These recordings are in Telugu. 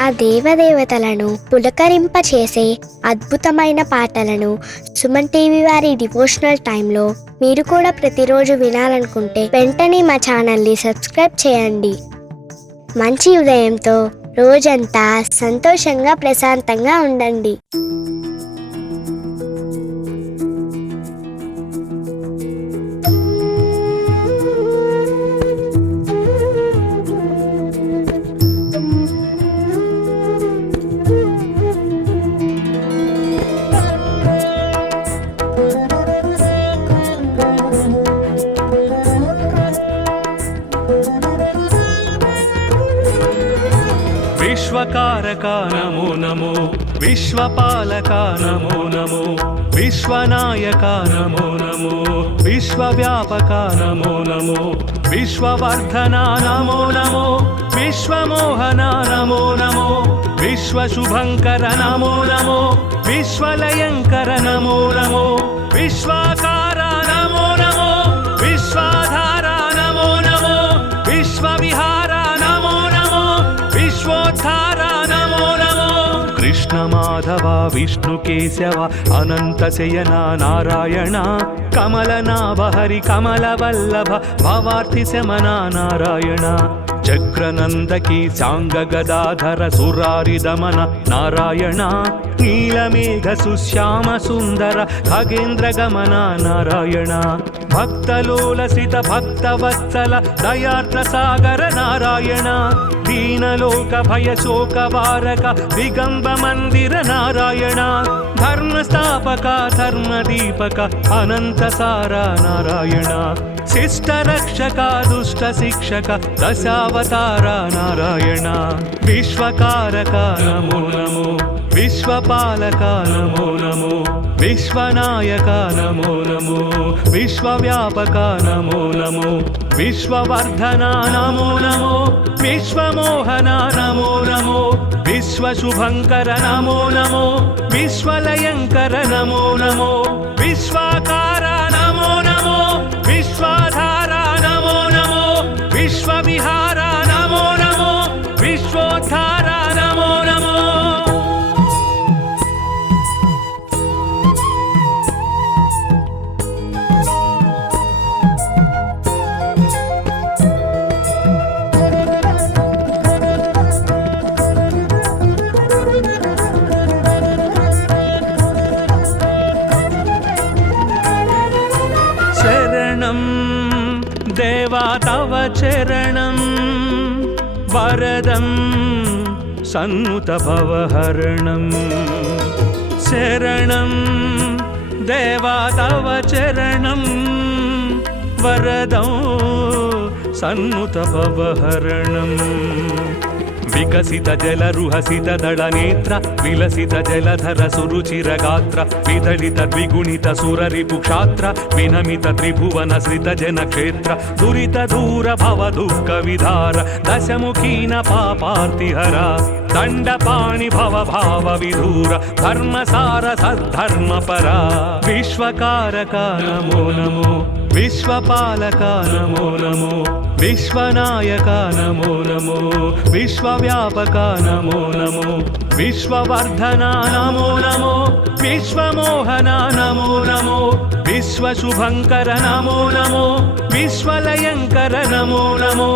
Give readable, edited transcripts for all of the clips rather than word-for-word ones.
ఆ దేవదేవతలను పులకరింపచేసే అద్భుతమైన పాటలను సుమన్ టీవీ వారి డివోషనల్ టైంలో మీరు కూడా ప్రతిరోజు వినాలనుకుంటే వెంటనే మా ఛానల్ని సబ్స్క్రైబ్ చేయండి. మంచి ఉదయంతో రోజంతా సంతోషంగా ప్రశాంతంగా ఉండండి. విశ్వకారక నమో నమో, విశ్వపాలక నమో నమో, విశ్వనాయక నమో నమో, విశ్వవ్యాపక నమో నమో, విశ్వవర్ధన నమో నమో, విశ్వమోహన నమో నమో, విశ్వశుభంకర నమో నమో, విశ్వలయంకర నమో నమో, విశ్వాకార నమో నమో, విశ్వాధార నమో నమో, విశ్వవిహార నమో నమో, విశ్వోద్ధార నమో నమో. కృష్ణ మాధవ విష్ణు కేశవ అనంత శయన నారాయణ, కమలనాభ హరి కమల వల్లభ భవార్థి శమన నారాయణ, చక్రనందకి సాంగ గదాధర సురారి దమన నారాయణ, నీలమేఘ సుశ్యామ సుందర ఖగేంద్ర గమన నారాయణ, భక్తలోలసిత భక్తవత్సల దయార్ద్ర సాగర నారాయణ, దీనలోక భయ శోక వారక దిగంబ మందిర నారాయణ, ధర్మస్థాపక ధర్మదీపక అనంత సార నారాయణ, శిష్ట రక్షక దుష్ట శిక్షక దశావతార నారాయణ, విశ్వకారక నమో నమో, విశ్వపాలక నమో నమో, విశ్వనాయక నమో నమో, విశ్వవ్యాపక నమో నమో, విశ్వవర్ధన నమో నమో, విశ్వమోహన నమో నమో, విశ్వశుభంకర నమో నమో, విశ్వలయంకర నమో నమో, విశ్వాకార నమో నమో, విశ్వాధార నమో నమో, విశ్వవిహార నమో నమో, విశ్వోద్ధార నమో నమో. శరణం దేవా తవ చరణం, వరదం సన్నుత భవహరణం, శరణం దేవా తవ చరణం, వరదం సన్నుత భవహరణం, వికసిత జలరుహసిత దళ నేత్ర విలసిత జలధర సురుచిర గాత్ర, విదళిత ద్విగుణిత సురరిపు క్షాత్ర, వినమిత త్రిభువన శ్రిత జన క్షేత్ర, దురిత దూర భవ దుఃఖ విధార, దశముఖీన పాపార్తిహర, దండపాణి భవ భావ విధూర, ధర్మసార సద్ధర్మ పర, విశ్వకారక నమో నమో, విశ్వపాలక నమో నమో, విశ్వనాయక నమో నమో, విశ్వవ్యాపక నమో నమో, విశ్వవర్ధన నమో నమో, విశ్వమోహన నమో నమో, విశ్వశుభంకర నమో నమో, విశ్వలయంకర నమో నమో,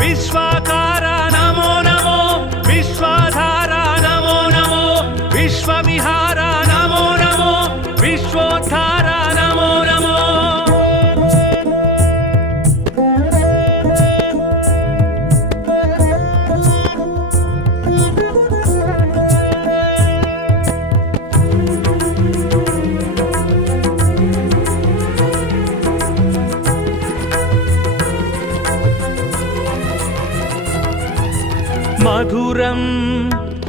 విశ్వాకార నమో నమో, విశ్వాధార నమో నమో, విశ్వవిహార నమో నమో, విశ్వోద్ధార నమో నమో. మధురం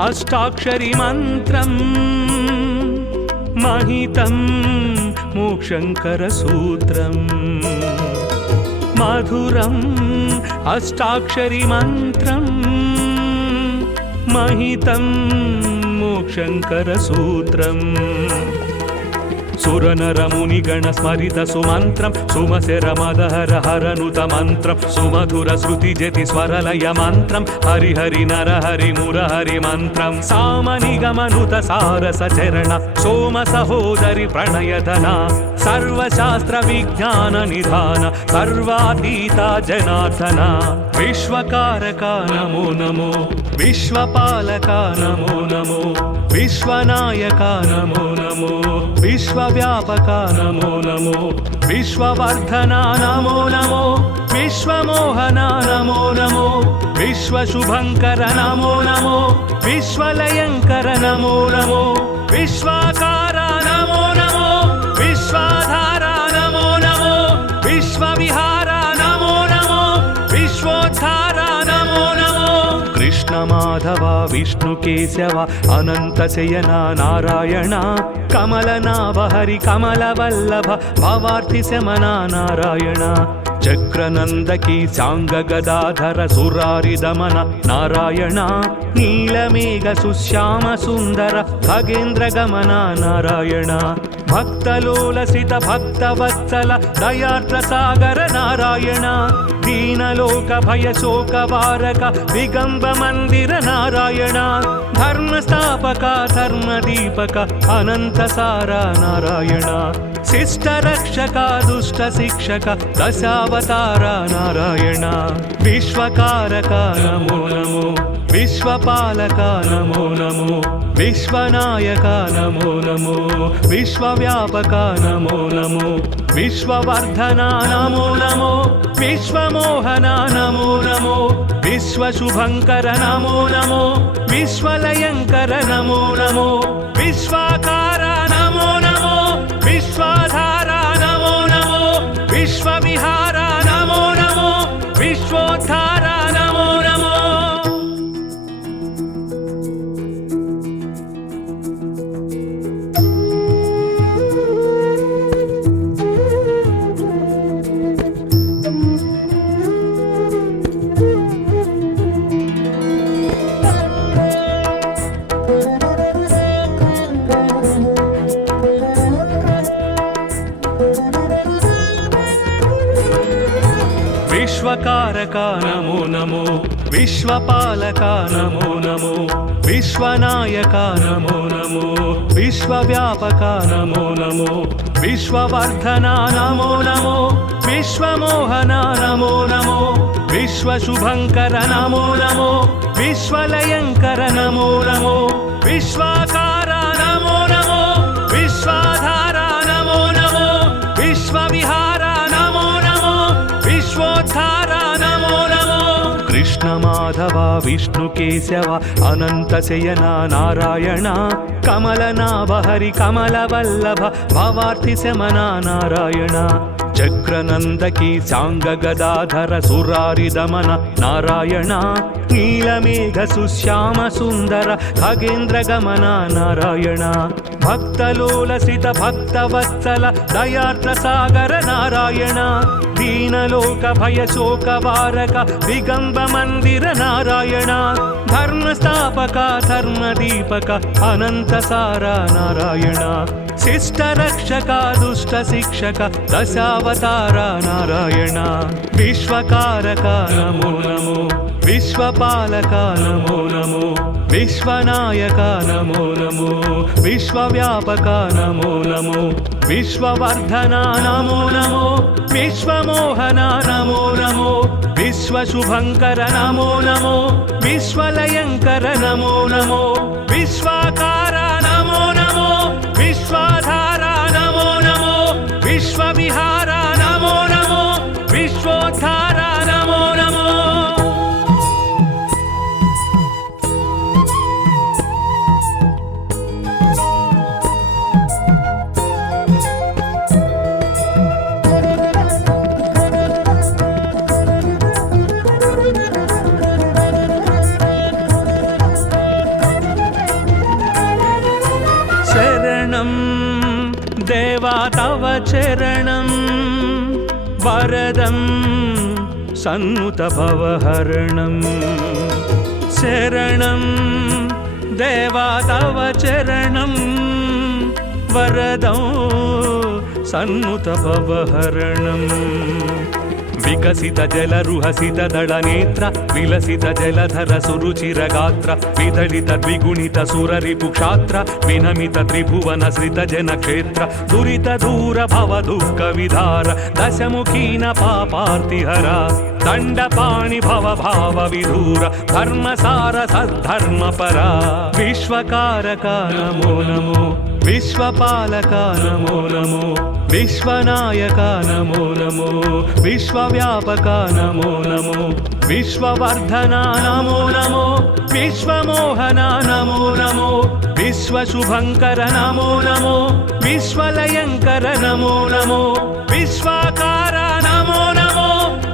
అష్టాక్షరి మంత్రం, మహితం మోక్షంకర సూత్రం, మధురం అష్టాక్షరి మంత్రం, महितं मोक्षंकर सूत्रम् సురనరమునిగణ స్మరిత సుమంత్రం సుమశరమదహర హరనుత మంత్రం సుమధుర శృతి జతి స్వరలయ మంత్రం హరి హరి నర హరి మురహరి మంత్రం సామనిగమనుత సారస చరణ సోమ సహోదరి ప్రణయధన సర్వశాస్త్ర విజ్ఞాన నిధాన సర్వాతీత జనార్దన విశ్వకారక నమో నమో విశ్వపాలక నమో నమో విశ్వనాయక నమో నమో విశ్వవ్యాపక నమో నమో విశ్వవర్ధన నమో నమో విశ్వమోహన నమో నమో విశ్వశుభంకర నమో నమో విశ్వలయంకర నమో నమో విశ్వాకార నమో నమో విశ్వాధార నమో నమో విశ్వవిహార నమో నమో విశ్వోద్ధార నమో నమో కృష్ణ మాధవ విష్ణు కేశవ అనంత శయన నారాయణ కమలనాభ హరి కమల వల్లభ భవార్తి శమన నారాయణ చక్రనందకి సాంగ గదాధర సురారి దమన నారాయణ నీలమేఘ సుశ్యామ సుందర ఖగేంద్ర గమన నారాయణ భక్తలోలసిత భక్తవత్సల దయార్ద్ర సాగర నారాయణ దీనలోక భయ శోక వారక దిగంబ మందిర నారాయణ ధర్మస్థాపక ధర్మదీపక అనంత సార నారాయణ శిష్ట రక్షక దుష్ట శిక్షక దశావతార నారాయణ విశ్వకారక నమో నమో విశ్వపాలక నమో నమో విశ్వనాయక నమో నమో విశ్వవ్యాపక నమో నమో విశ్వవర్ధన నమో నమో విశ్వమోహన నమో నమో విశ్వశుభంకర నమో నమో విశ్వలయంకర నమో నమో విశ్వాకార నమో నమో విశ్వాధార నమో నమో విశ్వవిహార నమో నమో విశ్వోద్ధార నమో నమో విశ్వకారక నమో నమో విశ్వపాలక నమో నమో విశ్వనాయక నమో నమో విశ్వవ్యాపక నమో నమో విశ్వవర్ధన నమో నమో విశ్వమోహన నమో నమో విశ్వశుభంకర నమో నమో విశ్వలయంకర నమో నమో విశ్వాకార నమో నమో విశ్వాధార నమో నమో విశ్వవిహార నమో నమో విశ్వోద్ధార నమో నమో కృష్ణ మాధవ విష్ణు కేశవ అనంత శయన నారాయణ కమలనాభ హరి కమల వల్లభ భవార్తి శమన నారాయణ చక్రనందకి సాంగ గదాధర సురారి దమన నారాయణ నీలమేఘ సుశ్యామ సుందర ఖగేంద్ర గమన నారాయణ భక్తలోలసిత భక్తవత్సల దయార్ద్ర సాగర నారాయణ దీనలోక భయ శోక వారక దిగంబ మందిర నారాయణ ధర్మస్థాపక ధర్మదీపక అనంత సార నారాయణ శిష్ట రక్షక దుష్ట శిక్షక దశావతార నారాయణ విశ్వకారక నమో నమో విశ్వపాలక నమో నమో విశ్వనాయక నమో నమో విశ్వవ్యాపక నమో నమో విశ్వవర్ధన నమో నమో విశ్వమోహన నమో నమో విశ్వశుభంకర నమో నమో విశ్వలయంకర నమో నమో విశ్వాకార నమో నమో విశ్వాధార నమో నమో విశ్వవిహార నమో నమో విశ్వోద్ధార నమో నమో శరణం దేవా తవ చరణం వరదం సన్నుత భవహరణం శరణం దేవా తవ చరణం वरदं सन्नुत भवहरणम् विकसित जलरुहसित दलनेत्र विलसित जलधर सुरुचिरगात्र विदलित द्विगुणित सुररिपुक्षात्र विनमित त्रिभुवन सृत जनक्षेत्र दुरित दूर भव दुःख विधार दशमुखीन पापार्तिहरा दण्डपाणि भव भाव विधूर धर्मसार सद्धर्मपरा विश्वकारका नमो नमो विश्वपालका नमो नमो विश्वनायका नमो नमो विश्वव्यापका नमो नमो विश्ववर्धना नमो नमो विश्वमोहना नमो नमो विश्वशुभङ्कर नमो नमो विश्वलयङ्कर नमो नमो विश्वाकारा नमो नमो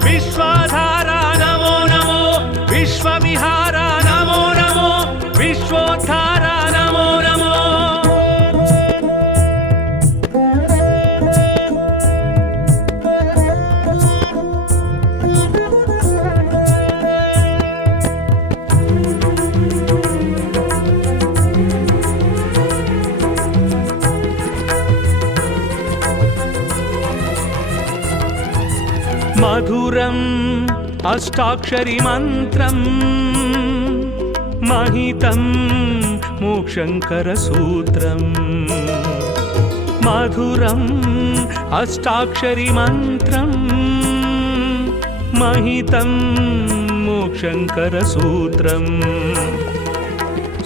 विश्वाधारा नमो नमो विश्वविहारा नमो नमो विश्वोद्धारा नमो नमो मधुरम् अष्टाक्षरी मन्त्रम् महितं मोक्षङ्करसूत्रम् मधुरम् अष्टाक्षरी मन्त्रम् महितं मोक्षङ्करसूत्रम्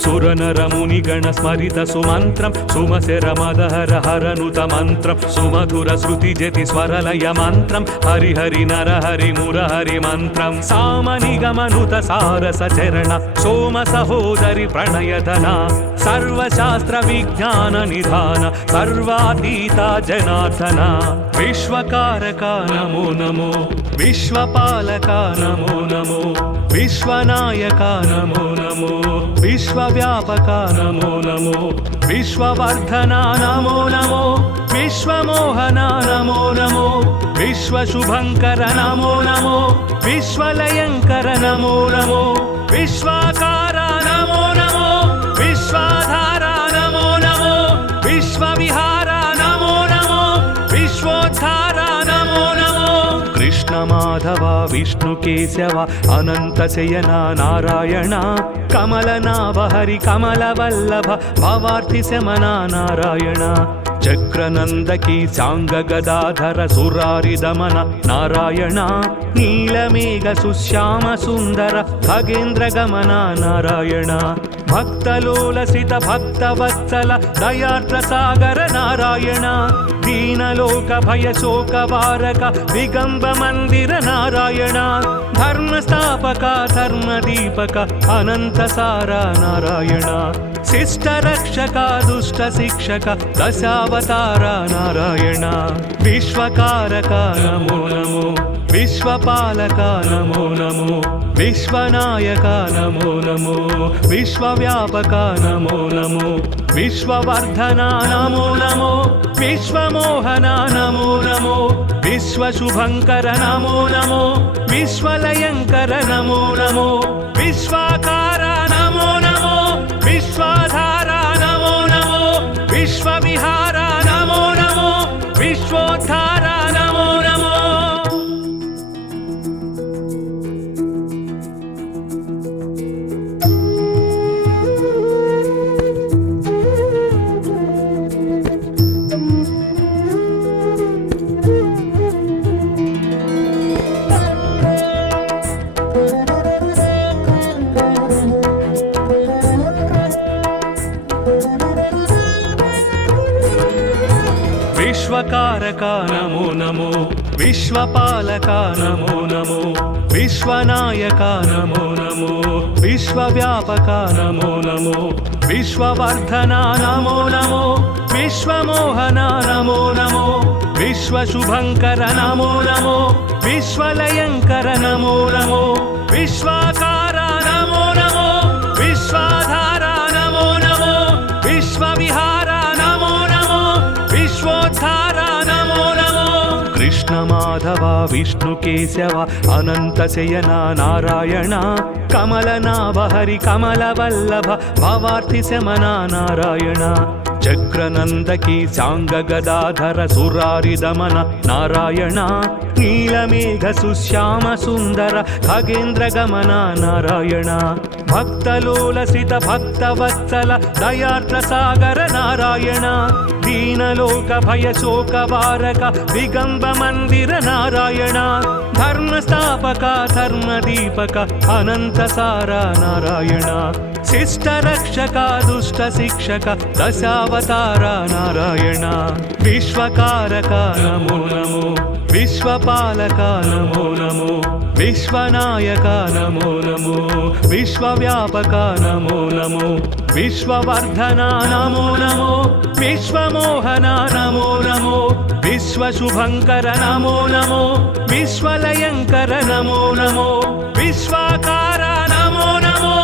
सुरनरमुनिगण स्मरित सुमन्त्रं सुमशरमदहर हरनुत मन्त्रं सुमधुर श्रुतिजति स्वरलय मन्त्रं हरि हरि नर हरि मुरहरि मन्त्रं सामनिगमनुत सारसचरण सोम सहोदरि प्रणयधना सर्वशास्त्र विज्ञान निधान सर्वातीता जनार्दना विश्वकारका नमो नमो विश्वपालका नमो नमो विश्वनायका नमो नमो विश्वव्यापका नमो नमो विश्ववर्धना नमो नमो विश्वमोहना नमो नमो विश्वशुभङ्कर नमो नमो विश्वलयङ्कर नमो नमो विश्वाकारा नमो नमो विश्वाधारा नमो नमो विश्वविहारा नमो नमो विश्वोद्धारा नमो नमो कृष्ण माधव विष्णु केशव अनंत शयना नारायण कमलनाभ हरि कमलवल्लभ भवार्थि शमना नारायण चक्रनंदकी सांग गदाधर सुरारि दमन नारायण नीलमेघ सुश्याम सुंदर खगेन्द्र गमन नारायण भक्तलोलसित भक्तवत्सल दयार्द्र सागर नारायण दीनलोक भय शोक वारक दिगंब मंदिर नारायण धर्मस्थापक धर्मदीपक अनंत सारा नारायण शिष्ट रक्षक दुष्ट शिक्षक दशावतार नारायण विश्वकारक नमो नमो विश्वपालक नमो नमो विश्वनायक नमो नमो विश्वव्यापक नमो नमो विश्ववर्धना नमो नमो विश्वमोहना नमो नमो विश्वशुभङ्कर नमो नमो विश्वलयङ्कर नमो नमो विश्वाकारा नमो नमो विश्वाधारा नमो नमो विश्वविहारा नमो नमो विश्वोद्धारा नमो नमो विश्वकारका नमो नमो विश्वपालका नमो नमो विश्वनायका नमो नमो विश्वव्यापका नमो नमो विश्ववर्धना नमो नमो विश्वमोहना नमो नमो विश्वशुभङ्कर नमो नमो विश्वलयङ्कर नमो नमो विश्वाकारा नमो नमो विश्वाधारा नमो नमो विश्वविहारा नमो नमो विश्वोद्धारा नमो नमो कृष्ण माधव विष्णु केशव अनंत शयना नारायण कमलनाभ हरि कमलवल्लभ भवार्थि शमना नारायण చక్రనందకి సాంగ గదాధర సురారి దమన నారాయణ నీలమేఘ సుశ్యామ సుందర ఖగేంద్ర గమన నారాయణ భక్తలోలసిత భక్తవత్సల దయార్ద్ర సాగర నారాయణ దీనలోక భయ శోక వారక దిగంబ మందిర నారాయణ ధర్మస్థాపక ధర్మదీపక అనంత సార నారాయణ శిష్ట రక్షక దుష్ట శిక్షక దశావతార నారాయణ విశ్వకారక నమో నమో విశ్వపాలక నమో నమో విశ్వనాయక నమో నమో విశ్వవ్యాపక నమో నమో విశ్వవర్ధన నమో నమో విశ్వమోహన నమో నమో విశ్వశుభంకర నమో నమో విశ్వలయంకర నమో నమో విశ్వాకార నమో నమో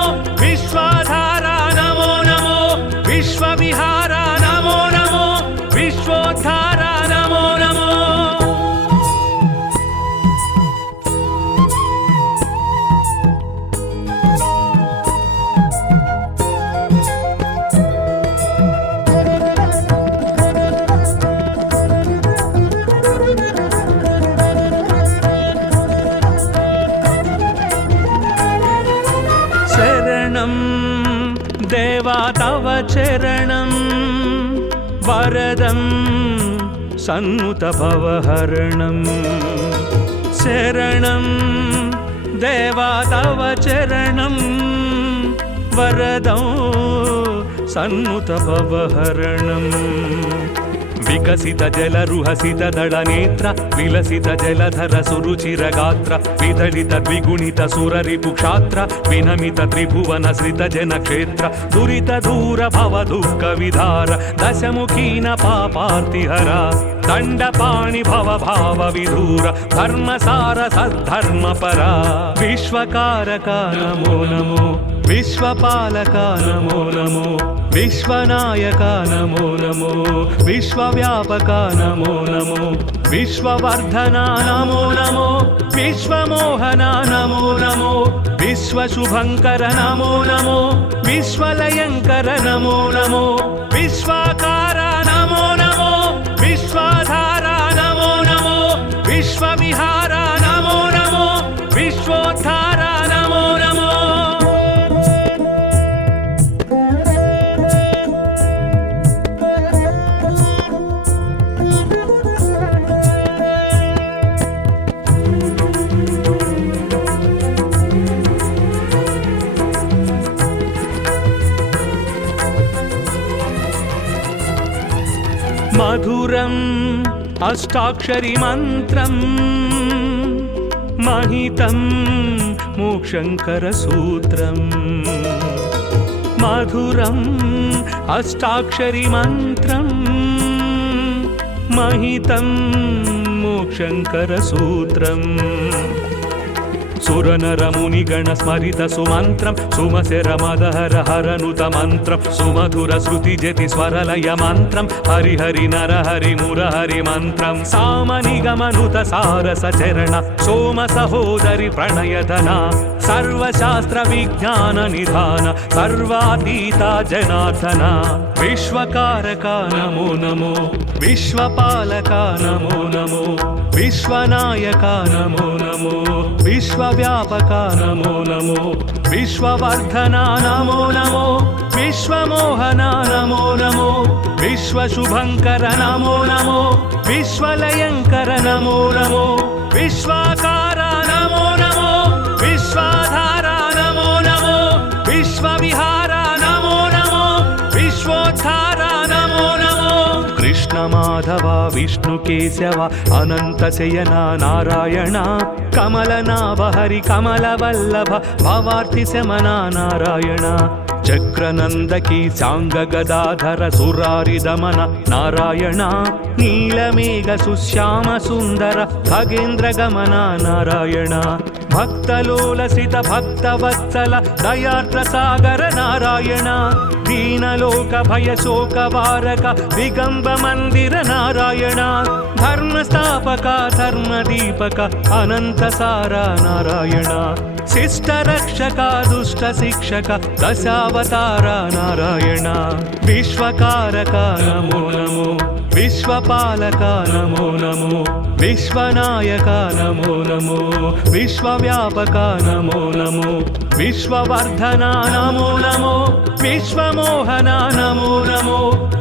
విశ్వాధార నమో నమో విశ్వవిహార నమో నమో విశ్వోద్ధార నమో నమో దేవా తవ చరణం వరదం సన్నుత భవహరణం శరణం దేవా తవ చరణం వరదం సన్నుత భవహరణం వికసిత జలరుహసిత దళ నేత్ర విలసిత జలధర సురుచిర గాత్ర విదళిత ద్విగుణిత సురరిపు క్షాత్ర వినమిత త్రిభువన శ్రిత జన క్షేత్ర దురిత దూర భవ దుఃఖ విధార దశముఖీన పాపార్తిహర దండపాణి భవ భావ విధూర ధర్మసార సద్ధర్మ పరా విశ్వకారక నమో నమో విశ్వపాలక నమో నమో విశ్వనాయక నమో నమో విశ్వవ్యాపక నమో నమో విశ్వవర్ధన నమో నమో విశ్వమోహన నమో నమో విశ్వశుభంకర నమో నమో విశ్వలయంకర నమో నమో విశ్వాకార నమో నమో విశ్వాధార నమో నమో విశ్వవిహార నమో నమో విశ్వోద్ధార నమో నమో మధురం అష్టాక్షరి మంత్రం మహితం మోక్షంకర సూత్రం మధురం అష్టాక్షరి మంత్రం మహితం మోక్షంకర సూత్రం సురనరమునిగణ స్మరిత సుమంత్రం సుమశర మదహర హరనుత మంత్రం సుమధుర శృతి జతి స్వరలయ మంత్రం హరిహరి నరహరి మురహరి మంత్రం సామనిగమనుత సారస చరణ సోమ సహోదరి ప్రణయధన సర్వశాస్త్ర విజ్ఞాన నిధాన సర్వాతీత జనార్దన విశ్వకారక నమో నమో విశ్వపాలక నమో నమో విశ్వనాయక నమో నమో విశ్వవ్యాపక నమో నమో విశ్వవర్ధన నమో నమో విశ్వమోహన నమో నమో విశ్వశుభంకర నమో నమో విశ్వలయంకర నమో నమో విశ్వాకార నమో నమో విశ్వాధార నమో నమో విశ్వవిహార నమో నమో విశ్వోద్ధార నమో నమో కృష్ణ మాధవ విష్ణు కేశవ అనంత శయన నారాయణ కమలనాభ హరి కమల వల్లభ భవార్తి శమన నారాయణ చక్రనందకి సాంగ గదాధర సురారి దమన నారాయణ నీలమేఘ సుశ్యామ సుందర ఖగేంద్ర గమన నారాయణ భక్తలోలసిత భక్తవత్సల దయార్ద్ర సాగర నారాయణ దీనలోక భయ శోక వారక దిగంబ మందిర నారాయణ ధర్మస్థాపక ధర్మదీపక అనంతసార నారాయణ శిష్టరక్షక దుష్ట శిక్షక దశావతార నారాయణ విశ్వకారక నమో నమో విశ్వపాలక నమో నమో విశ్వనాయక నమో నమో విశ్వవ్యాపక నమో నమో విశ్వవర్ధన నమో నమో విశ్వమోహన నమో నమో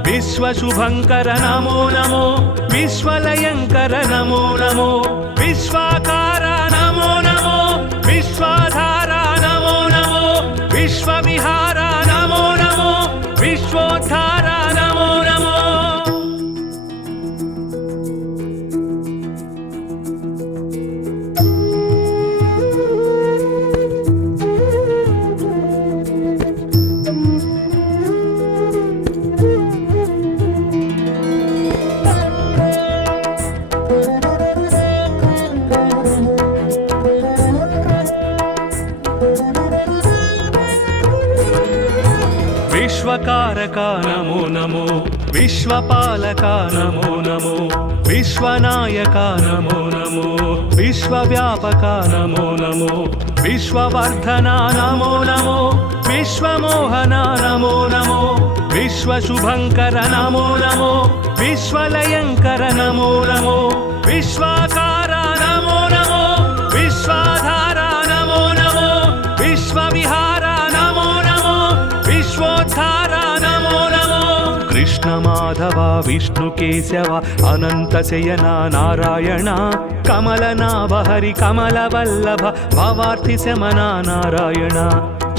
విశ్వశుభంకర నమో నమో విశ్వలయంకర నమో నమో విశ్వాకార నమో నమో విశ్వాధార నమో నమో విశ్వవిహార నమో నమో విశ్వోద్ధార నమో నమో విశ్వకారక నమో నమో విశ్వపాలక నమో నమో విశ్వనాయక నమో నమో విశ్వవ్యాపక నమో నమో విశ్వవర్ధన నమో నమో విశ్వమోహన నమో నమో విశ్వశుభంకర నమో నమో విశ్వలయంకర నమో నమో విశ్వాకార నమో నమో విశ్వాధార నమో నమో విశ్వవిహార నమో నమో విశ్వోద్ధార నమో నమో కృష్ణ మాధవ విష్ణు కేశవ అనంత శయన నారాయణ కమలనాభ హరి కమల వల్లభ భవార్థి శమన నారాయణ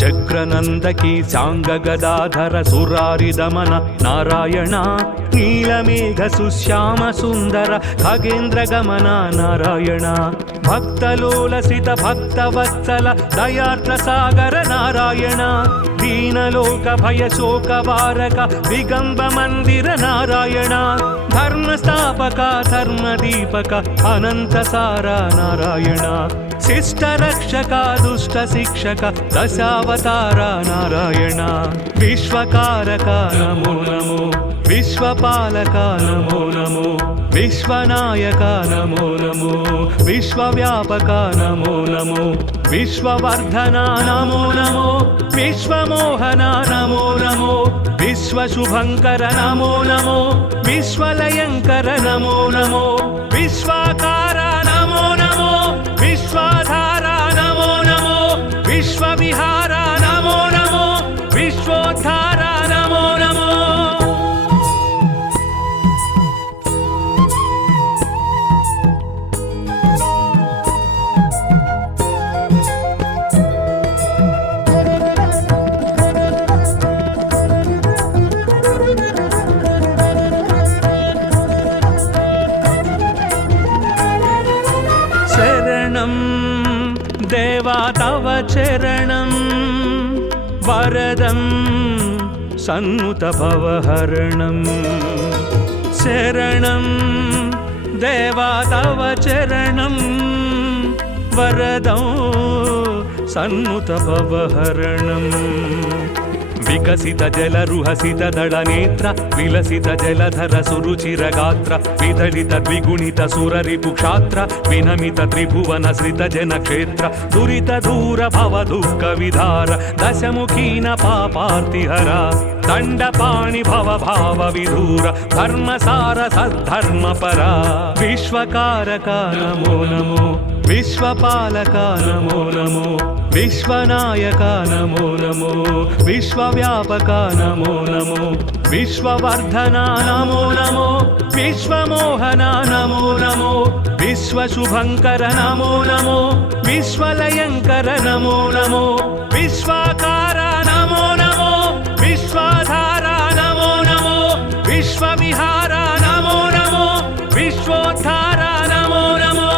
చక్రనందకి సాంగ గదాధర సురారి దమన నారాయణ నీలమేఘ సుశ్యామ సుందర ఖగేంద్ర గమన నారాయణ భక్తలోలసిత భక్తవత్సల దయార్ద్ర సాగర నారాయణ దీనలోక భయ శోక వారక దిగంబ మందిర నారాయణ ధర్మస్థాపక ధర్మదీపక అనంతసార నారాయణ శిష్టరక్షక దుష్ట శిక్షక దశావతార నారాయణ విశ్వకారక నమో నమో విశ్వపాలక నమో నమో విశ్వనాయక నమో నమో విశ్వవ్యాపక నమో నమో విశ్వవర్ధన నమో నమో విశ్వమోహన నమో నమో విశ్వశుభంకర నమో నమో విశ్వలయంకర నమో నమో విశ్వాకార నమో నమో విశ్వాధార నమో నమో విశ్వవిహార నమో నమో విశ్వోద్ధార నమో నమో దేవా తవ చరణం వరదం సన్నుత భవహరణం శరణం దేవా తవ చరణం వరదం సన్నుత భవహరణం వికసిత జలరుహసిత దళ నేత్ర విలసిత జలధర సురుచిర గాత్ర విదళిత ద్విగుణిత సురరిపు క్షాత్ర వినమిత త్రిభువన శ్రిత జన క్షేత్ర దురిత దూర భవ దుఃఖ విధార దశముఖీన పాపార్తిహర దండపాణి భవ భావ విధూర ధర్మసార సద్ధర్మ పరా విశ్వకారక నమో నమో విశ్వపాలక నమో నమో విశ్వనాయక నమో నమో విశ్వవ్యాపక నమో నమో విశ్వవర్ధన నమో నమో విశ్వమోహన నమో నమో విశ్వశుభంకర నమో నమో విశ్వలయంకర నమో నమో విశ్వాకార నమో నమో విశ్వాధార నమో నమో విశ్వవిహార నమో నమో విశ్వోద్ధార నమో నమో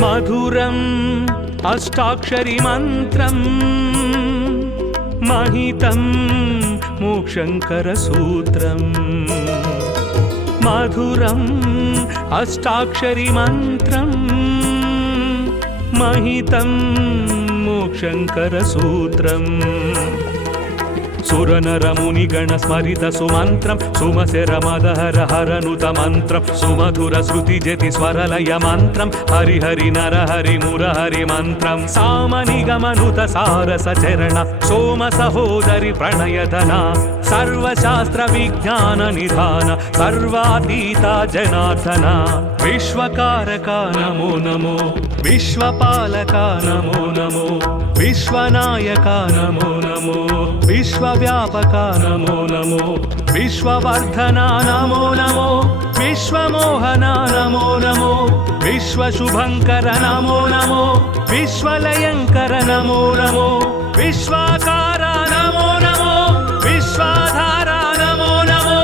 మధురం అష్టాక్షరి మంత్రం महितं मोक्षङ्करसूत्रम् मधुरम् अष्टाक्षरी मन्त्रम् महितं मोक्षङ्करसूत्रम् सुरनरमुनिगण स्मरित सुमन्त्रं सुमशरमदहर हरनुत मन्त्रं सुमधुर श्रुतिजति स्वरलय मन्त्रं हरिहरि नरहरि मुरहरि मन्त्रं सामनिगमनुत सारसचरण सोम सहोदरि प्रणयधना सर्वशास्त्र विज्ञान निधान सर्वातीता जनार्दना विश्वकारका नमो नमो विश्वपालका नमो नमो विश्वनायका नमो नमो विश्वव्यापका नमो नमो विश्ववर्धना नमो नमो विश्वमोहना नमो नमो विश्वशुभङ्कर नमो नमो विश्वलयङ्कर नमो नमो विश्वाकारा नमो नमो विश्वाधारा नमो नमो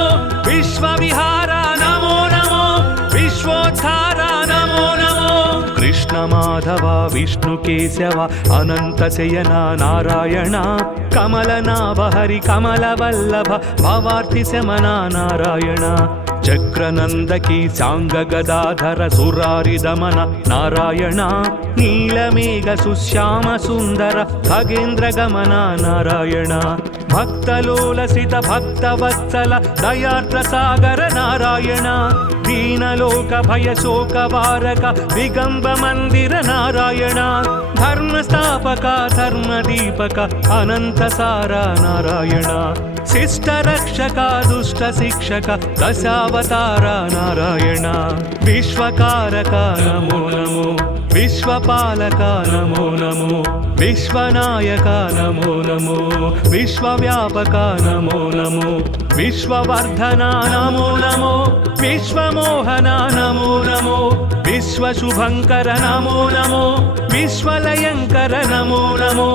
विश्वविहारा नमो नमो विश्वोद्धारा नमो नमो कृष्ण माधव विष्णु केशव अनंत शयना नारायण कमलनाभ हरि कमलवल्लभ भवार्ति शमना नारायण चक्रनंदकी सांग गदाधर सुरारि दमन नारायण नीलमेघ सुश्याम सुंदर खगेन्द्र गमन नारायण भक्तलोलसित भक्तवत्सल दयार्द्र सागर नारायण दीनलोक भय शोक वारक दिगंब मंदिर नारायण धर्मस्थापक धर्मदीपक अनंत सारा नारायण शिष्ट रक्षक दुष्ट शिक्षक दशावतार नारायण विश्वकारक नमो नमो विश्वपालक नमो नमो विश्वनायक नमो नमो विश्वव्यापक नमो नमो विश्ववर्धना नमो नमो विश्वमोहना नमो नमो विश्वशुभङ्कर नमो नमो विश्वलयङ्कर नमो नमो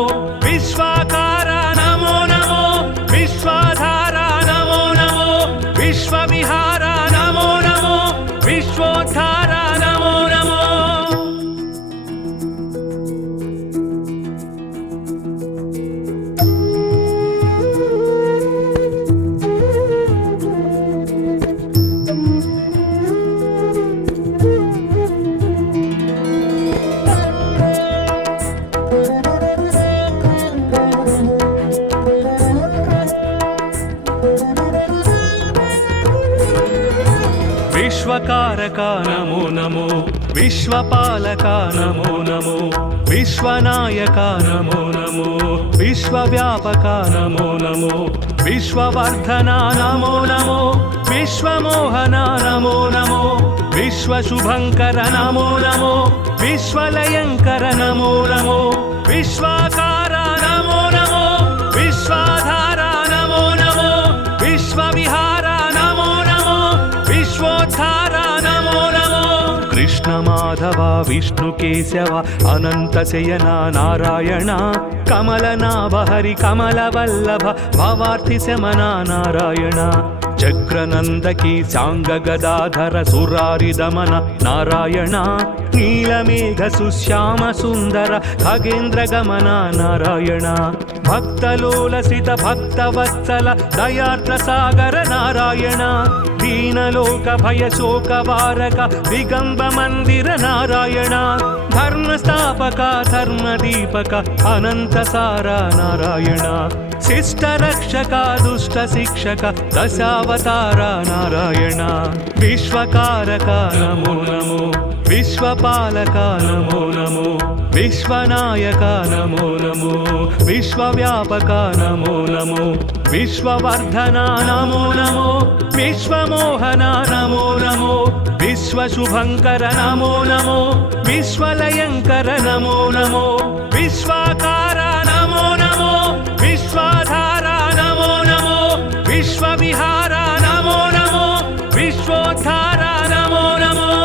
विश्वाकारा नमो नमो विश्वाधारा नमो नमो विश्वविहारा नमो नमो विश्वोद्धारा नमो नमो विश्वकारक नमो नमो विश्वपालक नमो नमो विश्वनायक नमो नमो विश्वव्यापक नमो नमो विश्ववर्धना नमो नमो विश्वमोहना नमो नमो विश्वशुभङ्कर नमो नमो विश्वलयङ्कर नमो नमो विश्वाकारा नमो नमो विश्वाधारा नमो नमो विश्वविहारा नमो नमो विश्वोद्धारा नमो नमो कृष्ण माधव विष्णु केशव अनंत शयना नारायण कमलनाभ हरि कमलवल्लभ भवार्ति शमना नारायण चक्रनंदकी सांग गदाधर सुरारि दमन नारायण नीलमेघ सुश्याम सुंदर खगेन्द्र गमन नारायण भक्तलोलसित भक्तवत्सल दयार्द्र सागर नारायण दीनलोक भय शोक वारक दिगंब मंदिर नारायण धर्मस्थापक धर्मदीपक अनंत सारा नारायण शिष्ट रक्षक दुष्ट शिक्षक दशावतार नारायण विश्वकारक नमो नमो विश्वपालक नमो नमो विश्वनायक नमो नमो विश्वव्यापक नमो नमो विश्ववर्धना नमो नमो विश्वमोहना नमो नमो विश्वशुभङ्कर नमो नमो विश्वलयङ्कर नमो नमो विश्वाकारा नमो नमो विश्वाधारा नमो नमो विश्वविहारा नमो नमो विश्वोद्धारा नमो नमो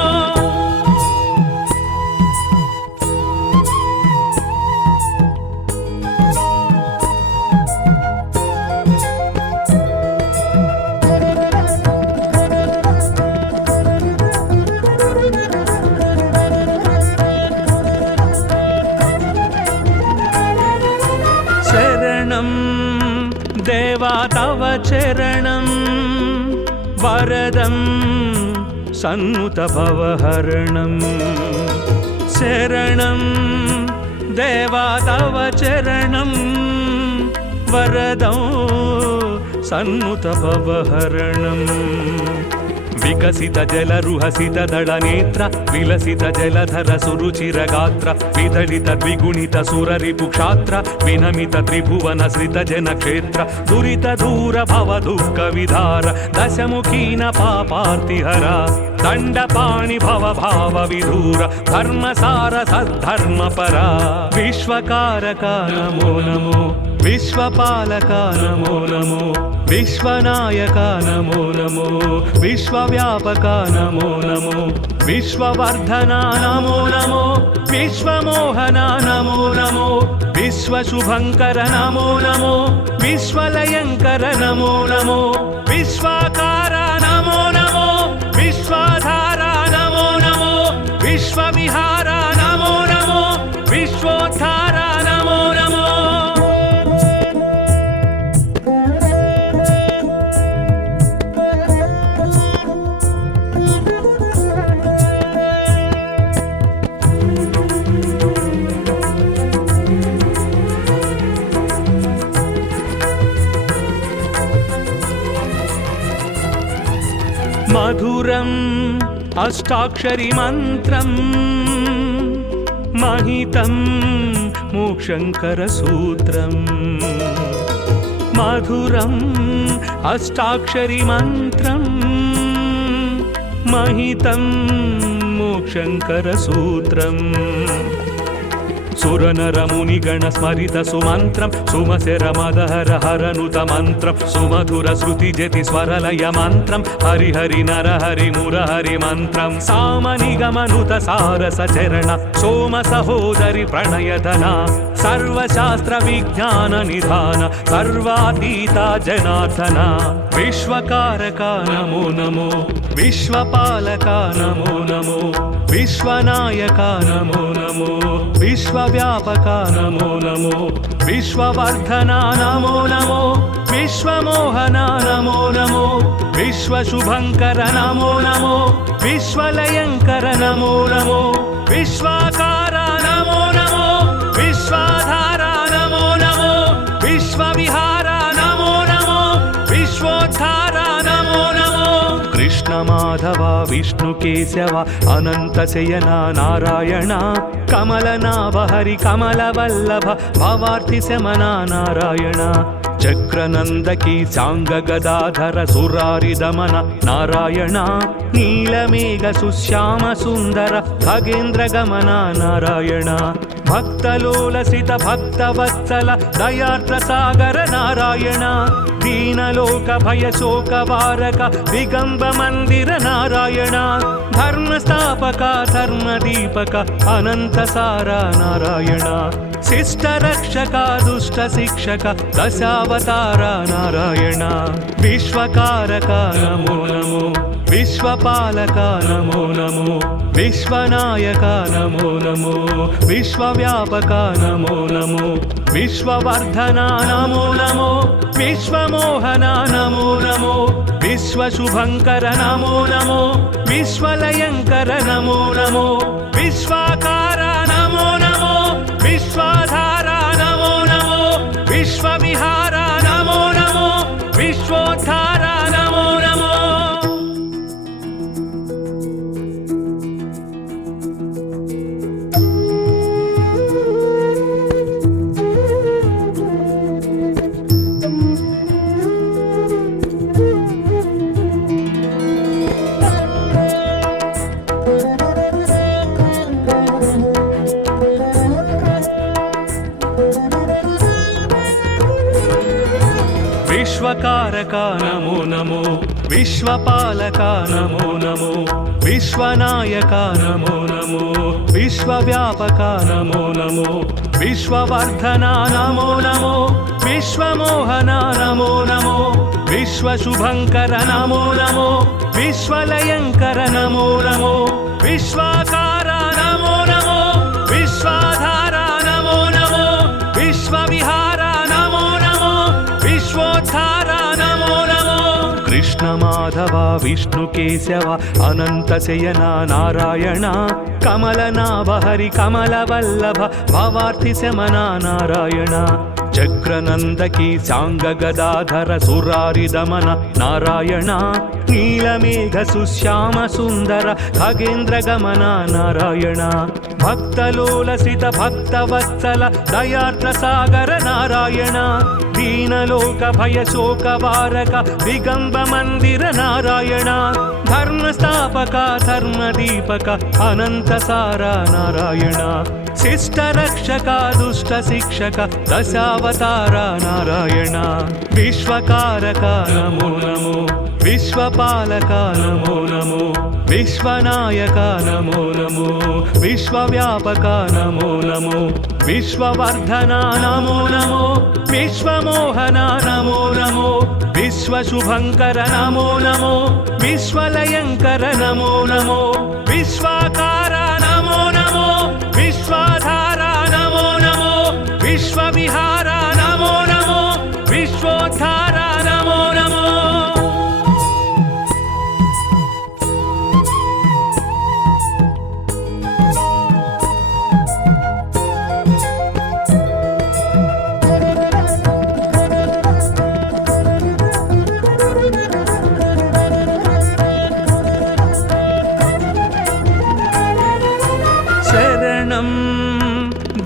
चरणं वरदं सन्नुतभवहरणं शरणं देवा तव चरणं वरदं सन्नुतभवहरणम् विकसित जलरुहसित दळनेत्र विलसित जलधर सुरुचिरगात्र विदलित द्विगुणित सुररिपुक्षात्र विनमित त्रिभुवन श्रित जनक्षेत्र दुरित दूर भव दुःख विधार दशमुखीन पापार्तिहरा दण्डपाणि भव भाव विधूर धर्मसार सद्धर्मपरा विश्वकारका नमो नमो विश्वपालका नमो नमो विश्वनायका नमो नमो विश्वव्यापका नमो नमो विश्ववर्धना नमो नमो विश्वमोहना नमो नमो विश्वशुभङ्कर नमो नमो विश्वलयङ्कर नमो नमो विश्वाकारा नमो नमो विश्वाधारा नमो नमो विश्वविहारा नमो नमो विश्वोद्धारा नमो नमो मधुरम् अष्टाक्षरी मन्त्रं महितं मोक्षङ्करसूत्रम् मधुरम् अष्टाक्षरी मन्त्रं महितं मोक्षङ्करसूत्रम् सुरनरमुनिगण स्मरित सुमन्त्रं सुमशरमदहर हरनुत मन्त्रं सुमधुर श्रुतिजति स्वरलय मन्त्रं हरिहरि नरहरि मुरहरि मन्त्रं सामनिगमनुत सारसचरण सोम सहोदरि प्रणयधना सर्वशास्त्र विज्ञान निधान सर्वातीता जनार्दना विश्वकारका नमो नमो विश्वपालका नमो नमो विश्वनायका नमो नमो विश्वव्यापका नमो नमो विश्ववर्धना नमो नमो विश्वमोहना नमो नमो विश्वशुभङ्कर नमो नमो विश्वलयङ्कर नमो नमो विश्वाकारा नमो नमो विश्वाधारा नमो नमो विश्वविहारा नमो नमो विश्वोद्धारा नमो नमो कृष्ण माधव विष्णु केशव अनंत शयना नारायण कमलनाभ हरि कमलवल्लभ भवार्ति शमना नारायण चक्रनंदकी सांग गदाधर सुरारि दमन नारायण नीलमेघ सुश्याम सुंदर खगेन्द्र गमन नारायण भक्तलोलसित भक्तवत्सल दयार्द्र सागर नारायण दीनलोक भय शोक वारक दिगंब मंदिर नारायण धर्म स्थापक धर्म दीपक अनंत सारा नारायण शिष्ट रक्षक दुष्ट शिक्षक दशावतार नारायण विश्वकारक नमो नमो विश्वपालक नमो नमो विश्वनायक नमो नमो विश्वव्यापक नमो नमो विश्ववर्धना नमो नमो विश्वमोहना नमो नमो विश्वशुभङ्कर नमो नमो विश्वलयङ्कर नमो नमो विश्वाकारा नमो नमो विश्वाधारा नमो नमो विश्वविहारा नमो नमो विश्वोद्धारा नमो नमो विश्वकारक नमो नमो विश्वपालक नमो नमो विश्वनायक नमो नमो विश्वव्यापक नमो नमो विश्ववर्धना नमो नमो विश्वमोहना नमो नमो विश्वशुभङ्कर नमो नमो विश्वलयङ्कर नमो नमो विश्वाकारा नमो नमो विश्वाधारा नमो नमो विश्वविहारा नमो नमो विश्वोद्धारा नमो कृष्णमाधव विष्णुकेशव अनन्तशयन नारायण कमलनाभ हरि कमलवल्लभ भवार्थिशमना नारायण चक्रनन्दकी साङ्गगदाधर सुरारिदमन नारायण नीलमेघ सुश्याम सुन्दर खगेन्द्रगमन नारायण भक्तलोलसित भक्तवत्सल दयार्द्रसागर नारायण दीनलोक भयशोकवारक दिगम्ब मन्दिर नारायण धर्मस्थापक धर्मदीपक अनन्तसार नारायण शिष्टरक्षक दुष्टशिक्षक दशावतार नारायण विश्वकारक नमो नमो विश्वपालक नमो नमो विश्वनायक नमो नमो विश्वव्यापक नमो नमो विश्ववर्धन नमो नमो विश्वमोहन नमो नमो विश्वशुभङ्कर नमो नमो विश्वलयङ्कर नमो नमो विश्वाकार नमो नमो विश्वाधार नमो नमो विश्वविहार नमो नमो विश्वोद्धार नमो नमो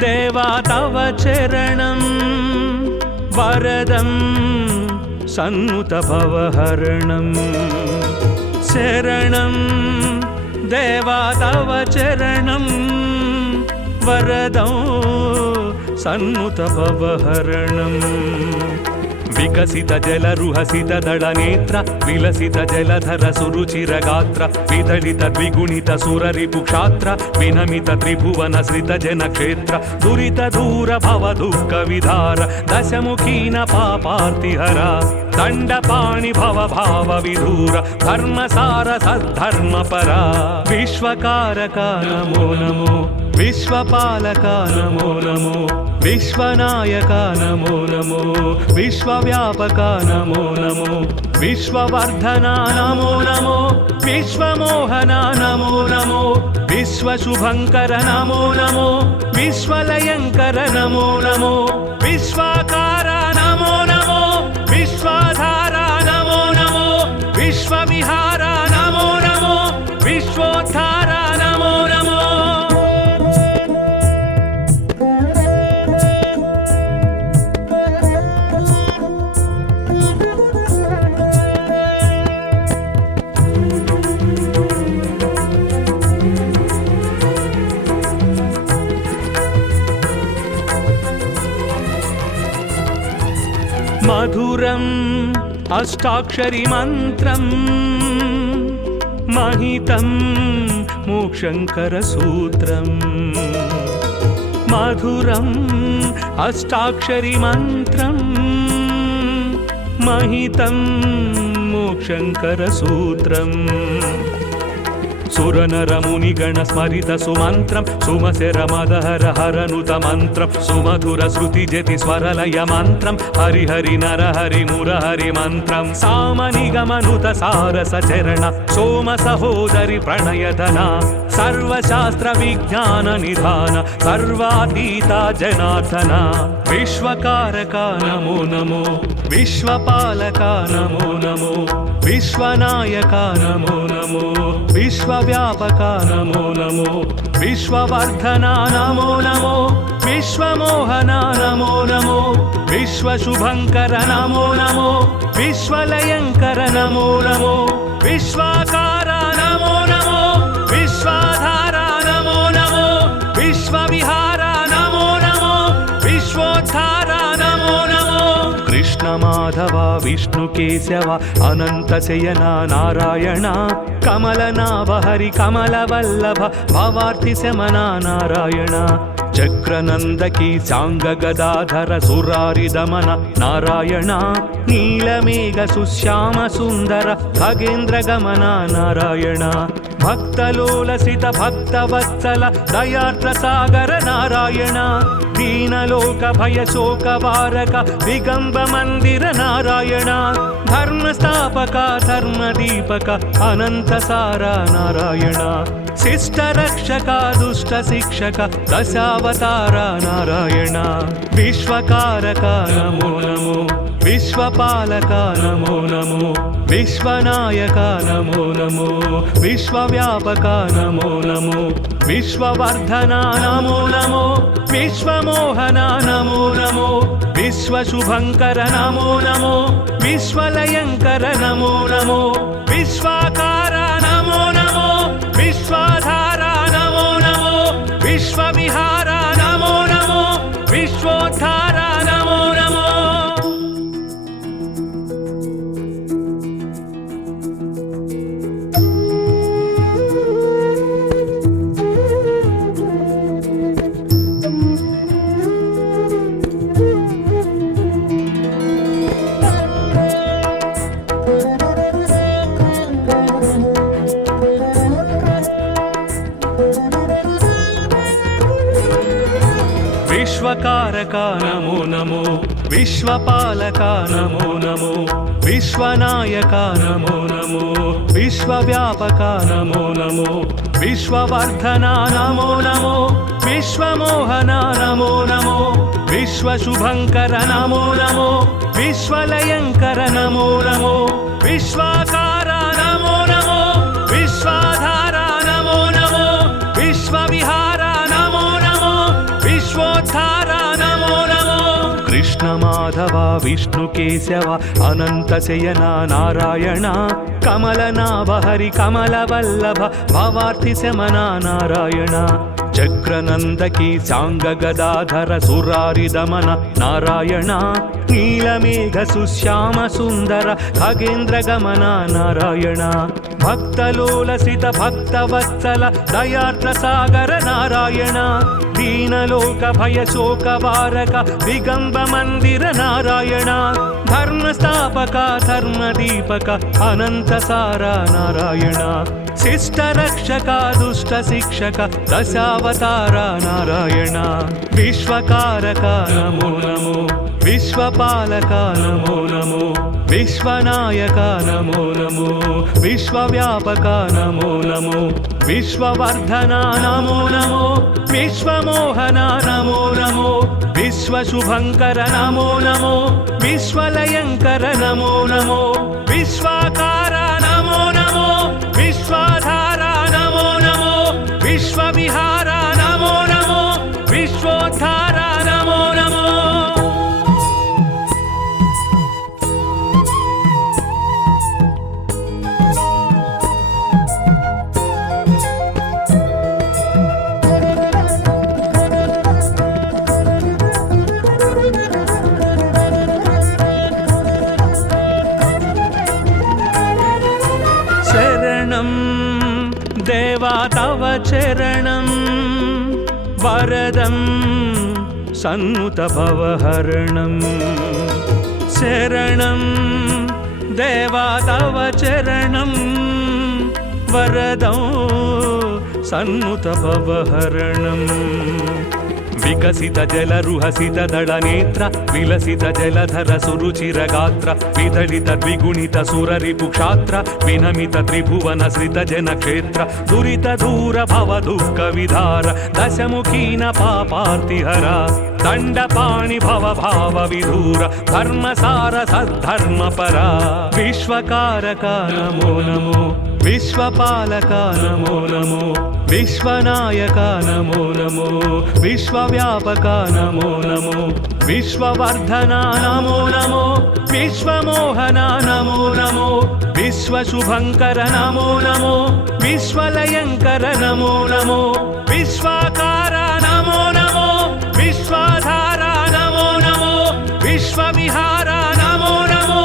देवा तव चरणं वरदं सन्नुत भवहरणं शरणं देवा तव चरणं वरदं सन्नुत भवहरणं विकसित जलरुहसित दळनेत्र विलसित जलधर सुरुचिरगात्र विदलित द्विगुणित सुररिपुक्षात्र विनमित त्रिभुवन श्रित जनक्षेत्र दुरित दूर भव दुःख विधार दशमुखीन पापार्तिहर दण्डपाणि भव भाव विधूर धर्मसार सद्धर्मपरा विश्वकारक नमो नमो विश्वपालक नमो नमो विश्वनायक नमो नमो विश्वव्यापक नमो नमो विश्ववर्धन नमो नमो विश्वमोहन नमो नमो विश्वशुभङ्कर नमो नमो विश्वलयङ्कर नमो नमो विश्वाकार नमो नमो विश्वाधार नमो नमो विश्वविहार नमो नमो विश्वोद्धार नमो नमो मधुरम् अष्टाक्षरी मन्त्रं महितं मोक्षङ्करसूत्रं मधुरम् अष्टाक्षरी मन्त्रं महितं मोक्षङ्करसूत्रम् सुरनरमुनिगण स्मरित सुमन्त्रं सुमसेरमदहर हरनुत मन्त्रं सुमधुर श्रुतिजति स्वरलय मन्त्रं हरिहरि नरहरि मुरहरि मन्त्रं सामनिगमनुत सारस चरण सोम सहोदरि प्रणयधन सर्वशास्त्र विज्ञान निधान सर्वातीता जनार्दन विश्वकारक नमो नमो विश्वपालक नमो नमो विश्वनायक नमो नमो विश्वव्यापक नमो नमो विश्ववर्धन नमो नमो विश्वमोहन नमो नमो विश्वशुभङ्कर नमो नमो विश्वलयङ्कर नमो नमो विश्वाकार नमो नमो विश्वाधार नमो नमो विश्वविहार नमो नमो विश्वोद्धार नमो नमो कृष्णमाधव विष्णुकेशव अनन्तशयन नारायण कमलनाभ हरि कमलवल्लभ भवार्थिशमन नारायण चक्रनन्दकी साङ्गगदाधर सुरारिदमन नारायण नीलमेघ सुश्याम सुन्दर खगेन्द्रगमन नारायण భక్తలోలసిత భక్తవత్సల దయార్ద్ర సాగర నారాయణ దీనలోక భయ శోక వారక దిగంబ మందిర నారాయణ ధర్మస్థాపక ధర్మదీపక అనంత సార నారాయణ శిష్ట రక్షక దుష్ట శిక్షక దశావతార నారాయణ విశ్వకారక నమో నమో విశ్వపాలక నమో నమో విశ్వనాయక నమో నమో విశ్వవ్యాపక నమో నమో విశ్వవర్ధన నమో నమో విశ్వమోహన నమో నమో విశ్వశుభంకర నమో నమో విశ్వలయంకర నమో నమో విశ్వాకార నమో నమో విశ్వాధార నమో నమో విశ్వవిహార నమో నమో విశ్వోద్ధార నమో నమో. విశ్వకారక నమో నమో విశ్వపాలక నమో నమో విశ్వనాయక నమో నమో విశ్వవ్యాపక నమో నమో విశ్వవర్ధన నమో నమో విశ్వమోహన నమో నమో విశ్వశుభంకర నమో నమో విశ్వలయంకర నమో నమో విశ్వాకార నమో నమో విశ్వాధార నమో నమో విశ్వవిహార నమో నమో విశ్వోద్ధార నమో నమో. కృష్ణ మాధవ విష్ణు కేశవ అనంత శయన నారాయణ కమలనాభ హరి కమల వల్లభ భవార్తి శమన నారాయణ చక్రనందకి సాంగ గదాధర సురారి దమన నారాయణ నీలమేఘ సుశ్యామ సుందర ఖగేంద్ర గమన నారాయణ భక్తలోలసిత భక్తవత్సల దయార్ద్ర సాగర నారాయణ దీనలోక భయ శోక వారక దిగంబ మందిర నారాయణ ధర్మస్థాపక ధర్మదీపక అనంత సార నారాయణ శిష్ట రక్షక దుష్ట శిక్షక దశావతార నారాయణ విశ్వకారక నమో నమో విశ్వపాలక నమో నమో విశ్వనాయక నమో నమో విశ్వవ్యాపక నమో నమో విశ్వవర్ధన నమో నమో విశ్వమోహన నమో నమో విశ్వశుభంకర నమో నమో విశ్వలయంకర నమో నమో విశ్వాకార నమో నమో విశ్వాధార నమో నమో విశ్వవిహార నమో నమో విశ్వోద్ధార నమో నమో. శరణం దేవా తవ చరణం వరదం సన్నుత భవహరణం శరణం దేవా తవ చరణం వరదం సన్నుత భవహరణం వికసిత జలరుహసిత దళ నేత్ర విలసిత జలధర సురుచిర గాత్ర విదళిత ద్విగుణిత సురరిపు క్షాత్ర వినమిత త్రిభువన శ్రిత జన క్షేత్ర దురిత దూర భవ దుఃఖ విధార దశముఖీన పాపార్తిహర దండపాణి భవ భావ విధూర ధర్మసార సద్ధర్మ పరా విశ్వకారక నమో నమో విశ్వపాలక నమో నమో విశ్వనాయక నమో నమో విశ్వవ్యాపక నమో నమో విశ్వవర్ధన నమో నమో విశ్వమోహన నమో నమో విశ్వశుభంకర నమో నమో విశ్వలయంకర నమో నమో విశ్వాకార నమో నమో విశ్వాధార నమో నమో విశ్వవిహార నమో నమో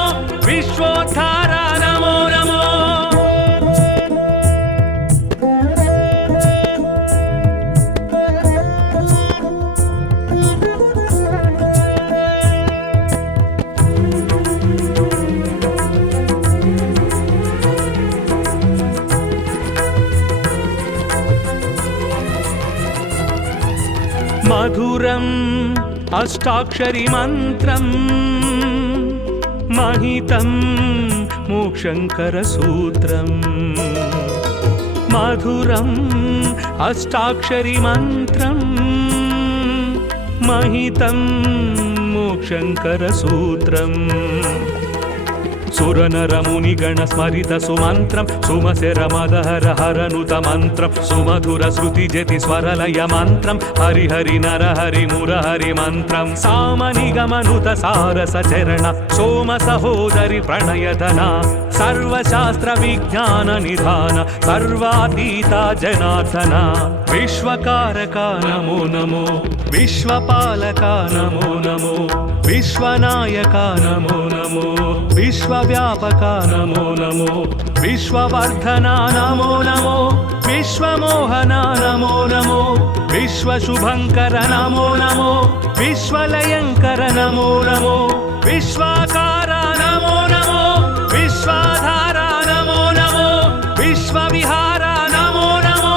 విశ్వోద్ధార నమో నమో. మధురం అష్టాక్షరి మంత్రం మహితం మోక్షంకర సూత్రం మధురం అష్టాక్షరి మంత్రం మహితం మోక్షంకర సూత్రం సురనరమునిగణ స్మరిత సుమంత్రం సుమశరమదహర హరనుత మంత్రం సుమధుర శృతి జతి స్వరలయ మంత్రం హరిహరి నరహరి మురహరి మంత్రం సామనిగమనుత సారస చరణ సోమ సహోదరి ప్రణయధన సర్వశాస్త్ర విజ్ఞాన నిధాన సర్వాతీత జనార్దన విశ్వకారక నమో నమో విశ్వపాలక నమో నమో విశ్వనాయక నమో నమో విశ్వవ్యాపక నమో నమో విశ్వవర్ధన నమో నమో విశ్వమోహన నమో నమో విశ్వశుభంకర నమో నమో విశ్వలయంకర నమో నమో విశ్వాకార నమో నమో విశ్వాధార నమో నమో విశ్వవిహార నమో నమో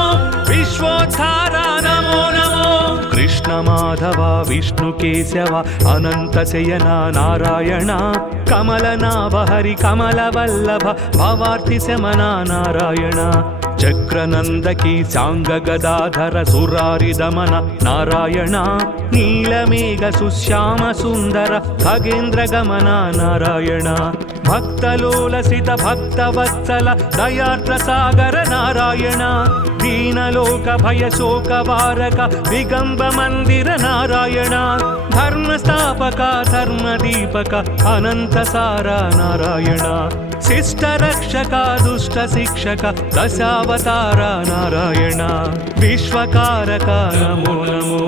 విశ్వోద్ధార నమో నమో కృష్ణ మాధవ విష్ణు కేశవ అనంత శయన నారాయణ కమలనాభ హరి కమల వల్లభ భవార్తి శమన నారాయణ చక్రనందకి సాంగ గదాధర సురారి దమన నారాయణ నీలమేఘ సుశ్యామ సుందర ఖగేంద్ర గమన నారాయణ భక్తలోలసిత భక్తవత్సల దయార్ద్ర సాగర నారాయణ దీనలోక భయ శోక వారక దిగంబ మందిర నారాయణ ధర్మస్థాపక ధర్మదీపక అనంత సార నారాయణ శిష్ట రక్షక దుష్ట శిక్షక దశావతార నారాయణ విశ్వకారక నమో నమో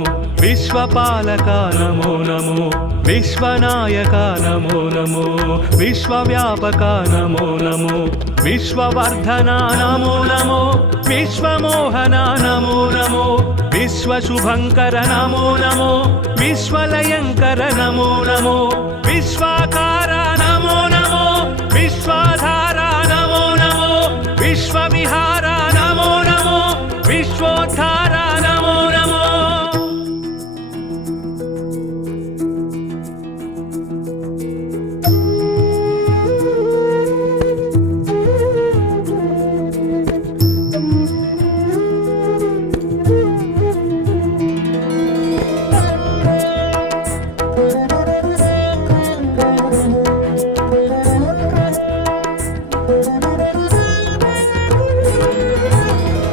విశ్వపాలక నమో నమో విశ్వనాయక నమో నమో విశ్వవ్యాపక నమో నమో విశ్వవర్ధన నమో నమో విశ్వమోహన నమో నమో విశ్వశుభంకర నమో నమో విశ్వలయంకర నమో నమో విశ్వాకార నమో నమో విశ్వాధార నమో నమో విశ్వవిహార నమో నమో విశ్వోద్ధార నమో నమో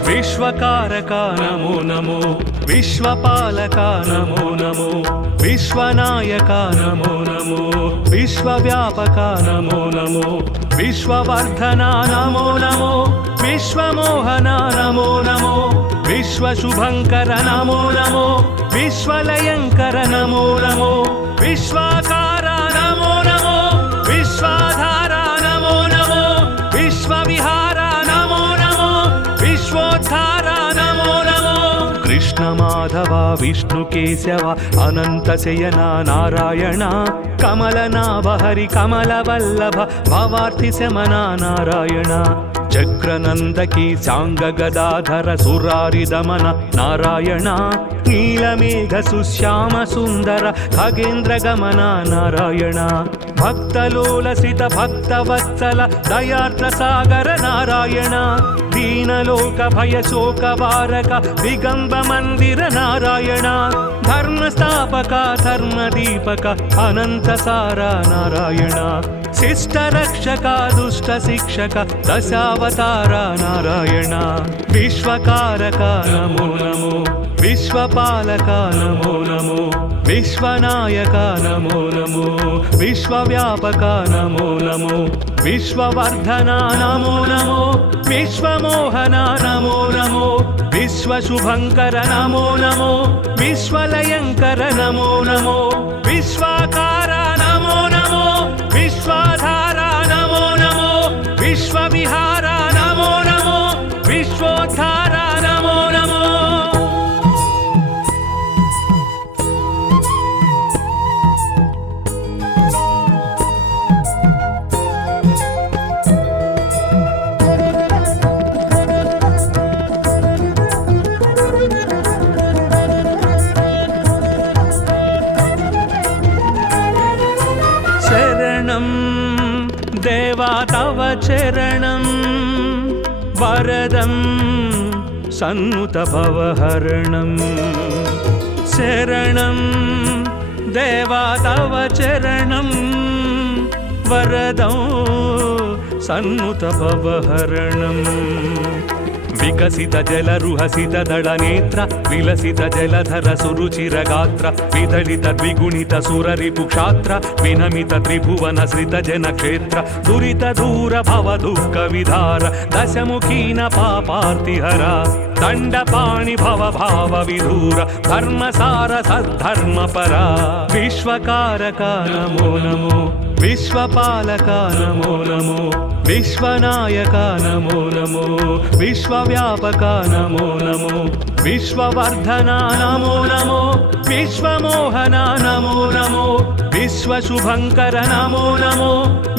విశ్వకారక నమో నమో విశ్వపాలక నమో నమో విశ్వనాయక నమో నమో విశ్వవ్యాపక నమో నమో విశ్వవర్ధన నమో నమో విశ్వమోహన నమో నమో విశ్వశుభంకర నమో నమో విశ్వలయంకర నమో నమో విశ్వాకార నమో నమో విశ్వాధార నమో నమో విశ్వవిహార నమో నమో విశ్వోద్ధార నమో నమో కృష్ణ మాధవ విష్ణు కేశవ అనంత శయన నారాయణ కమలనాభ హరి కమల వల్లభ భవార్తి శమన నారాయణ చక్రనందకి సాంగ గదాధర సురారి దమన నారాయణ నీలమేఘ సుశ్యామ సుందర ఖగేంద్ర గమన నారాయణ భక్తలోలసిత భక్తవత్సల దయార్ద్ర సాగర నారాయణ దీనలోక భయ శోక వారక దిగంబ మందిర నారాయణ ధర్మస్థాపక ధర్మదీపక అనంత సార నారాయణ శిష్ట రక్షక దుష్ట శిక్షక దశావతార నారాయణ విశ్వకారక నమో నమో విశ్వపాలక నమో నమో విశ్వనాయక నమో నమో విశ్వవ్యాపక నమో నమో విశ్వవర్ధన నమో నమో విశ్వమోహన నమో నమో విశ్వశుభంకర నమో నమో విశ్వలయంకర నమో నమో విశ్వాకార నమో నమో విశ్వాధార నమో నమో విశ్వవిహార నమో నమో విశ్వోద్ధార నమో నమో चरणं वरदं सन्नुतभवहरणं शरणं देवा तव चरणं वरदं सन्नुतभवहरणं विकसित जलरुहसित दळनेत्र विलसित जलधर सुरुचिरगात्र विदलित द्विगुणित सुररिपुक्षात्र विनमित त्रिभुवन सृत जनक्षेत्र दुरित दूर भव दुःख विधार दशमुखीन पापार्तिहरा दण्डपाणि भव भाव विधूर धर्मसार सद्धर्मपरा विश्वकारका नमो नमो विश्वपालका नमो नमो विश्वनायका नमो नमो विश्वव्यापका नमो नमो विश्ववर्धना नमो नमो विश्वमोहना नमो नमो विश्वशुभङ्कर नमो नमो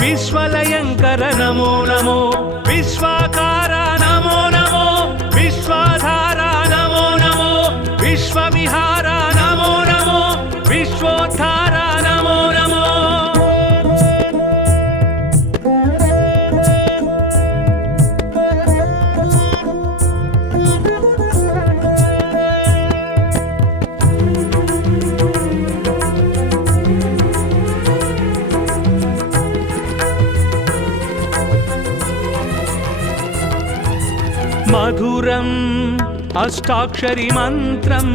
विश्वलयङ्कर नमो नमो विश्वाकारा नमो नमो विश्वाधारा नमो नमो विश्वविहारा नमो नमो विश्वोद्धारा नमो नमो मधुरम् अष्टाक्षरी मन्त्रं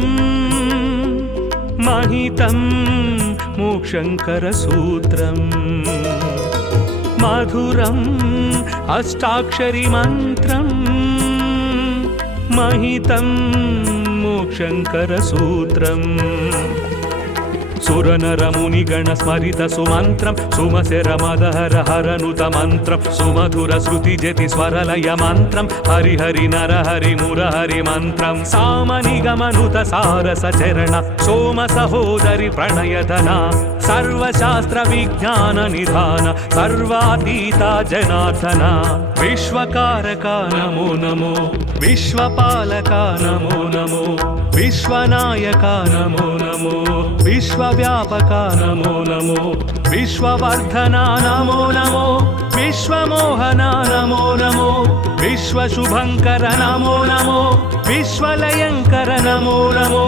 महितं मोक्षङ्करसूत्रम् मधुरम् अष्टाक्षरी मन्त्रं महितं मोक्षङ्करसूत्रम् सुरनरमुनिगण स्मरित सुमन्त्रं सुमशरमदहर हरनुत मन्त्रं सुमधुर श्रुतिजति स्वरलय मन्त्रं हरिहरि नरहरि मुरहरि मन्त्रं सामनिगमनुत सारसचरण सोम सहोदरि प्रणयधना सर्वशास्त्र विज्ञान निधान सर्वातीता जनार्दना विश्वकारका नमो नमो विश्वपालका नमो नमो विश्वनायका नमो नमो विश्वव्यापका नमो नमो विश्ववर्धना नमो नमो विश्वमोहना नमो नमो विश्वशुभङ्कर नमो नमो विश्वलयङ्कर नमो नमो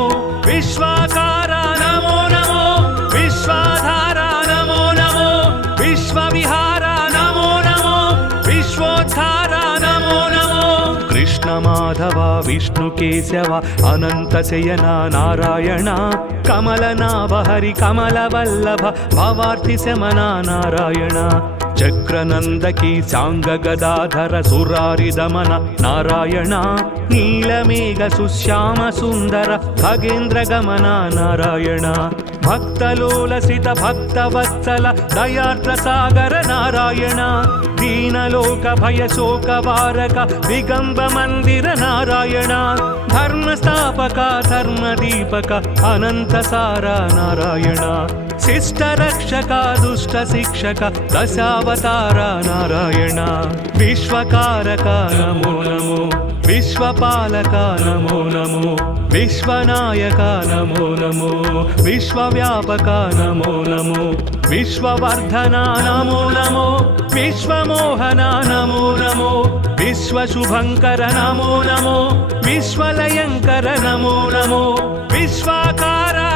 विश्वाकारा नमो नमो विश्वाधारा नमो नमो विश्वविहारा नमो नमो विश्वोद्धारा नमो नमो कृष्ण माधव विष्णु केशव अनंत शयना नारायण कमलनाभ हरि कमलवल्लभ भवार्ति शमना नारायण चक्रनंदकी सांग गदाधर सुरारि दमन नारायण नीलमेघ सुश्याम सुंदर खगेन्द्र गमन नारायण भक्तलोलसित भक्तवत्सल दयार्द्र सागर नारायण दीनलोक भय शोक वारक दिगंब मंदिर नारायण धर्मस्थापक धर्मदीपक अनंत सारा नारायण शिष्ट रक्षक दुष्ट शिक्षक दशावतार नारायण विश्वकारक नमो नमो विश्वपालक नमो नमो विश्वनायक नमो नमो विश्वव्यापक नमो नमो विश्ववर्धना नमो नमो विश्वमोहना नमो नमो विश्वशुभङ्कर नमो नमो विश्वलयङ्कर नमो नमो विश्वाकारा